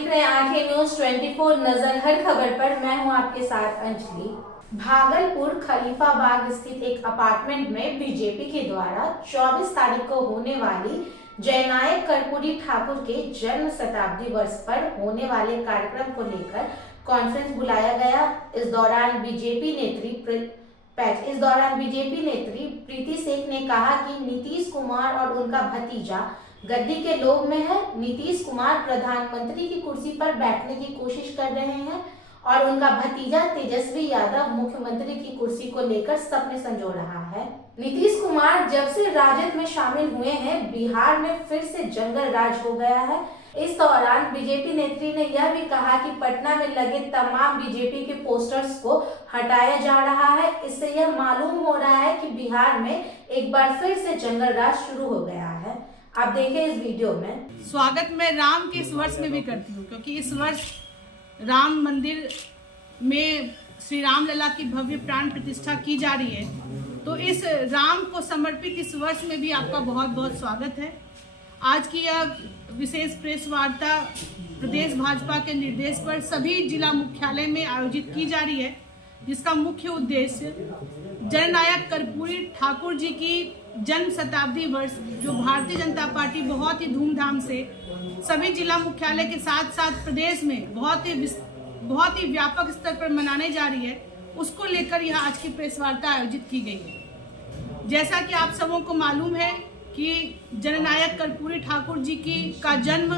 देख रहे हैं आंखें न्यूज 24 नजर हर खबर पर। मैं हूं आपके साथ अंजलि। भागलपुर खलीफाबाग स्थित एक अपार्टमेंट में बीजेपी के द्वारा 24 तारीख को होने वाली जननायक कर्पूरी ठाकुर के जन्म शताब्दी वर्ष पर होने वाले कार्यक्रम को लेकर कॉन्फ्रेंस बुलाया गया। इस दौरान बीजेपी नेत्री प्रीति सेठ ने कहा कि नीतीश कुमार और उनका भतीजा गद्दी के लोभ में है। नीतीश कुमार प्रधानमंत्री की कुर्सी पर बैठने की कोशिश कर रहे हैं और उनका भतीजा तेजस्वी यादव मुख्यमंत्री की कुर्सी को लेकर सपने संजो रहा है। नीतीश कुमार जब से राजद में शामिल हुए हैं, बिहार में फिर से जंगल राज हो गया है। इस दौरान बीजेपी नेत्री ने यह भी कहा कि पटना में लगे तमाम बीजेपी के पोस्टर्स को हटाया जा रहा है। इससे यह मालूम हो रहा है कि बिहार में एक बार फिर से जंगल राज शुरू हो गया है। आप देखें इस वीडियो में। स्वागत मैं राम के इस वर्ष में भी करती हूँ, क्योंकि इस वर्ष राम मंदिर में श्री राम लला की भव्य प्राण प्रतिष्ठा की जा रही है। तो इस राम को समर्पित इस वर्ष में भी आपका बहुत बहुत स्वागत है। आज की यह विशेष प्रेस वार्ता प्रदेश भाजपा के निर्देश पर सभी जिला मुख्यालय में आयोजित की जा रही है, जिसका मुख्य उद्देश्य जननायक कर्पूरी ठाकुर जी की जन्म शताब्दी वर्ष, जो भारतीय जनता पार्टी बहुत ही धूमधाम से सभी जिला मुख्यालय के साथ साथ प्रदेश में बहुत ही व्यापक स्तर पर मनाने जा रही है, उसको लेकर यह आज की प्रेस वार्ता आयोजित की गई है। जैसा कि आप सबों को मालूम है कि जननायक कर्पूरी ठाकुर जी का जन्म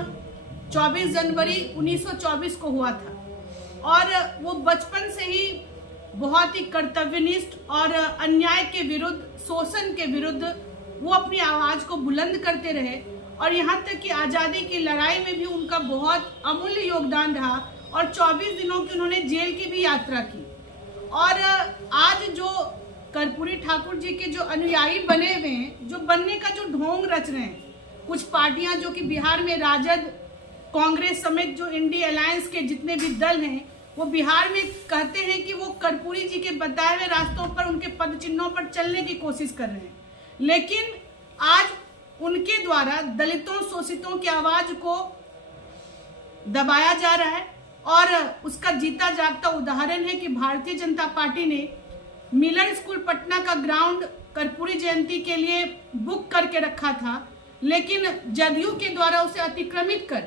24 जनवरी 1924 को हुआ था और वो बचपन से ही बहुत ही कर्तव्यनिष्ठ और अन्याय के विरुद्ध, शोषण के विरुद्ध वो अपनी आवाज को बुलंद करते रहे और यहाँ तक कि आज़ादी की लड़ाई में भी उनका बहुत अमूल्य योगदान रहा और 24 दिनों की उन्होंने जेल की भी यात्रा की। और आज जो कर्पूरी ठाकुर जी के जो अनुयायी बने हुए हैं, जो बनने का जो ढोंग रच रहे हैं, कुछ पार्टियां जो कि बिहार में राजद, कांग्रेस समेत जो इंडिया अलायंस के जितने भी दल हैं, वो बिहार में कहते हैं कि वो कर्पूरी जी के बताए हुए रास्तों पर, उनके पद चिन्हों पर चलने की कोशिश कर रहे हैं। लेकिन आज उनके द्वारा दलितों, शोषितों की आवाज को दबाया जा रहा है और उसका जीता जागता उदाहरण है कि भारतीय जनता पार्टी ने मिलर स्कूल पटना का ग्राउंड कर्पूरी जयंती के लिए बुक करके रखा था, लेकिन जदयू के द्वारा उसे अतिक्रमित कर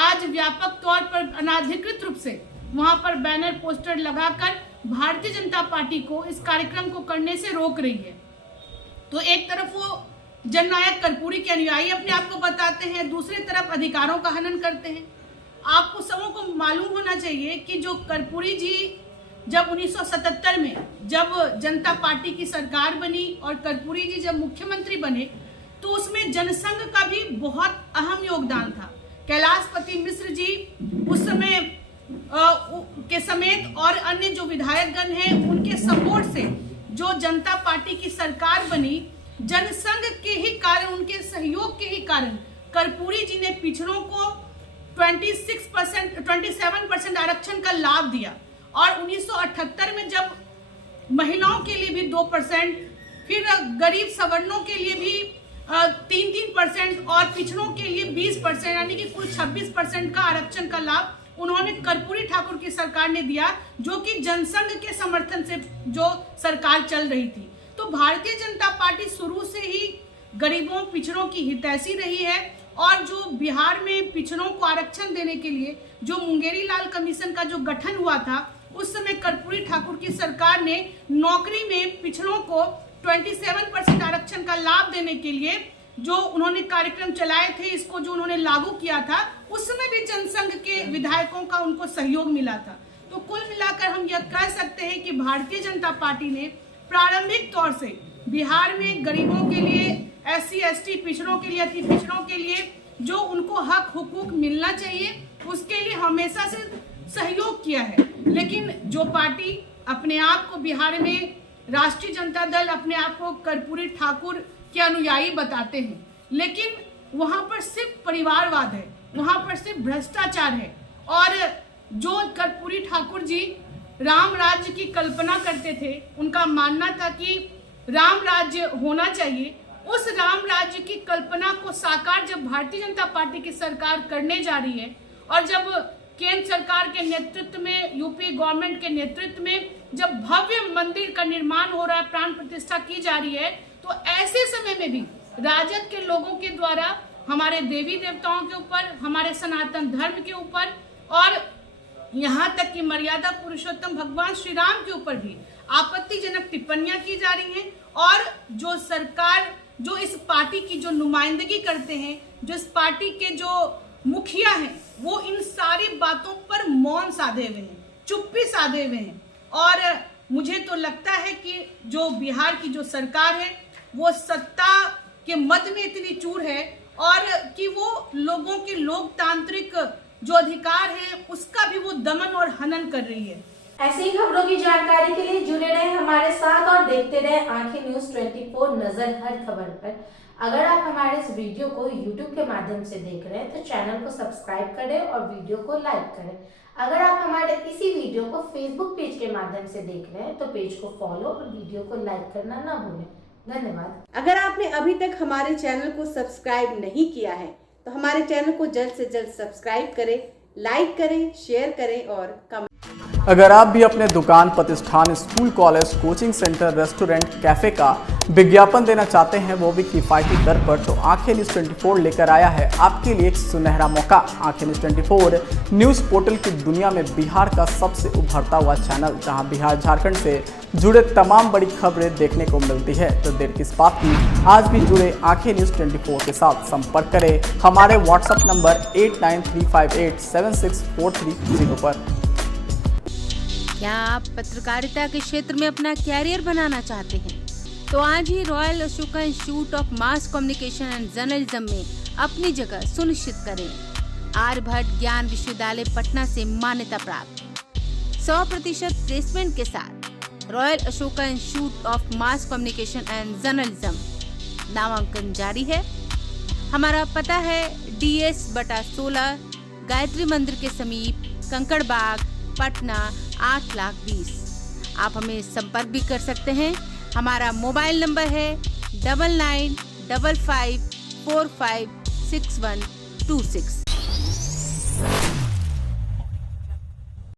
आज व्यापक तौर पर अनाधिकृत रूप से वहां पर बैनर पोस्टर लगाकर भारतीय जनता पार्टी को इस कार्यक्रम को करने से रोक रही है। तो एक तरफ वो जननायक कर्पूरी के अनुयायी अपने आप को बताते हैं, दूसरी तरफ अधिकारों का हनन करते हैं। आपको सबों को मालूम होना चाहिए कि जो कर्पूरी जी जब 1977 में जब जनता पार्टी की सरकार बनी और कर्पूरी जी जब मुख्यमंत्री बने, तो उसमें जनसंघ का भी बहुत अहम योगदान था। कैलाशपति मिश्र जी उस समय के समेत और अन्य जो विधायकगण हैं, उनके सपोर्ट से जो जनता पार्टी की सरकार बनी, जनसंघ के ही कारण, उनके सहयोग के ही कारण कर्पूरी जी ने पिछड़ों को 27% आरक्षण का लाभ दिया और 1978 में जब महिलाओं के लिए भी 2%, फिर गरीब सवर्णों के लिए भी 3% और पिछड़ों के लिए 20%, यानी कि कुल 26% का आरक्षण का लाभ उन्होंने कर्पूरी ठाकुर की सरकार ने दिया, जो कि जनसंघ के समर्थन से जो सरकार चल रही थी। तो भारतीय जनता पार्टी शुरू से ही गरीबों, पिछड़ों की हितैषी रही है और जो बिहार में पिछड़ों को आरक्षण देने के लिए जो मुंगेरी लाल कमीशन का जो गठन हुआ था, उस समय कर्पूरी ठाकुर की सरकार ने नौकरी में पिछड़ों को 27% आरक्षण का लाभ देने के लिए जो उन्होंने कार्यक्रम चलाए थे, इसको जो उन्होंने लागू किया था, उस समय भी जनसंघ के विधायकों का उनको सहयोग मिला था। तो कुल मिलाकर हम यह कह सकते हैं कि भारतीय जनता पार्टी ने प्रारंभिक तौर से बिहार में गरीबों के लिए, SC ST पिछड़ों के लिए, अति पिछड़ों के लिए जो उनको हक हुकूक मिलना चाहिए, उसके लिए हमेशा से सहयोग किया है। लेकिन जो पार्टी अपने आप को बिहार में, राष्ट्रीय जनता दल अपने आप को कर्पूरी ठाकुर के अनुयायी बताते हैं, लेकिन वहां पर सिर्फ परिवारवाद है, वहां पर सिर्फ भ्रष्टाचार है। और जो कर्पूरी ठाकुर जी राम राज्य की कल्पना करते थे, उनका मानना था कि राम राज्य होना चाहिए, उस राम राज्य की कल्पना को साकार जब भारतीय जनता पार्टी की सरकार करने जा रही है और जब केंद्र सरकार के नेतृत्व में, यूपी गवर्नमेंट के नेतृत्व में जब भव्य मंदिर का निर्माण हो रहा है, प्राण प्रतिष्ठा की जा रही है, तो ऐसे समय में भी राजद के लोगों के द्वारा हमारे देवी देवताओं के ऊपर, हमारे सनातन धर्म के ऊपर और यहाँ तक कि मर्यादा पुरुषोत्तम भगवान श्री राम के ऊपर भी आपत्तिजनक टिप्पणियां की जा रही हैं। और जो सरकार, जो इस पार्टी की जो नुमाइंदगी करते हैं, जो इस पार्टी के जो मुखिया हैं, वो इन सारी बातों पर मौन साधे हुए हैं, चुप्पी साधे हुए हैं। और मुझे तो लगता है कि जो बिहार की जो सरकार है वो सत्ता के मद में इतनी चूर है और कि वो लोगों के लोकतांत्रिक जो अधिकार है उसका भी वो दमन और हनन कर रही है। ऐसी ही खबरों की जानकारी के लिए जुड़े रहे हमारे साथ और देखते रहे आंखें न्यूज 24 नजर हर खबर पर। अगर आप हमारे इस वीडियो को YouTube के माध्यम से देख रहे हैं तो चैनल को सब्सक्राइब करें और वीडियो को लाइक करें। अगर आप हमारे इसी वीडियो को Facebook पेज के माध्यम से देख रहे हैं तो पेज को फॉलो और वीडियो को लाइक करना ना भूलें। धन्यवाद। अगर आपने अभी तक हमारे चैनल को सब्सक्राइब नहीं किया है तो हमारे चैनल को जल्द से जल्द सब्सक्राइब करें, लाइक करें, शेयर करें और कमेंट। अगर आप भी अपने दुकान, प्रतिष्ठान, school, college, coaching centre, restaurant, cafe का विज्ञापन देना चाहते हैं, वो भी किफ़ायती दर पर, तो आंखें न्यूज़ 24 लेकर आया है आपके लिए एक सुनहरा मौका। आंखें न्यूज़ 24 न्यूज़ पोर्टल की दुनिया में बिहार का सबसे उभरता हुआ चैनल, जहां बिहार झारखंड से जुड़े तमाम बड़ी खबरें देखने को मिलती है। तो देर किस बात की, आज भी जुड़े आंखें न्यूज़ 24 के साथ। संपर्क करें हमारे व्हाट्सएप नंबर 8935876430 पर। क्या आप पत्रकारिता के क्षेत्र में अपना कैरियर बनाना चाहते हैं? तो आज ही Royal Ashoka Institute of Mass Communication and Journalism में अपनी जगह सुनिश्चित करें। आर्यभट्ट ज्ञान विश्वविद्यालय पटना से मान्यता प्राप्त 100% प्लेसमेंट के साथ royal Ashoka Institute of Mass Communication and journalism नामांकन जारी है। हमारा पता है DS/16 गायत्री मंदिर के समीप, कंकड़बाग, पटना 8,20,000। आप हमें संपर्क भी कर सकते हैं। हमारा मोबाइल नंबर है 9955456126।